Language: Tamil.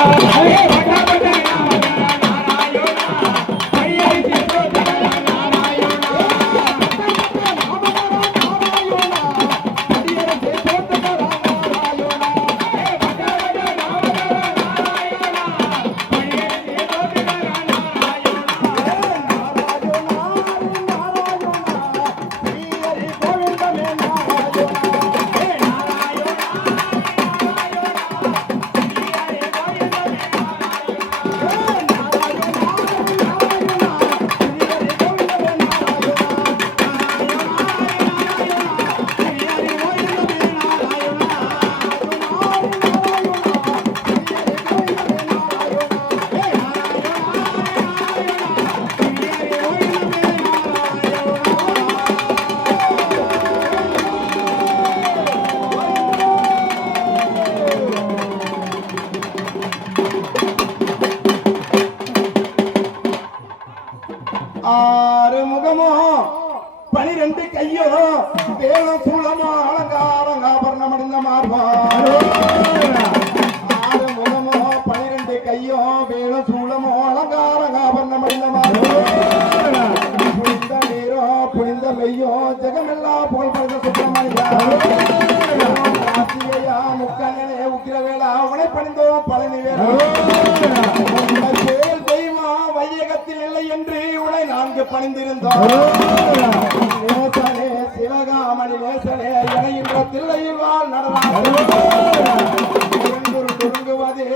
Hey, hey, hey, முகமோ பனிரெண்டு கையோ? வேலும் சூளமோ? அலங்காரம் ஆபரணம் அடைந்த மார்போ? ஆறு முகமோ பனிரெண்டு கையோ? வேலும் சூளமோ? அலங்காரம் ஆபரணம் அடைந்த மார்போ? புனிந்த நீரோ புனிந்த மெய்யோ? ஜெகமெல்லாம் புகழ் படைத்த சுப்பிரமணியா? கார்த்திகையா முக்கண்ணனே உக்கிரவேலா உனை பணிந்தோம் பழனி வேலா நான்கு பணிந்திருந்தோம் நேசனே சிவகாமணி நேசனே இணைகின்ற தில்லையில் வாழ் நடராஜர் துருங்குவதே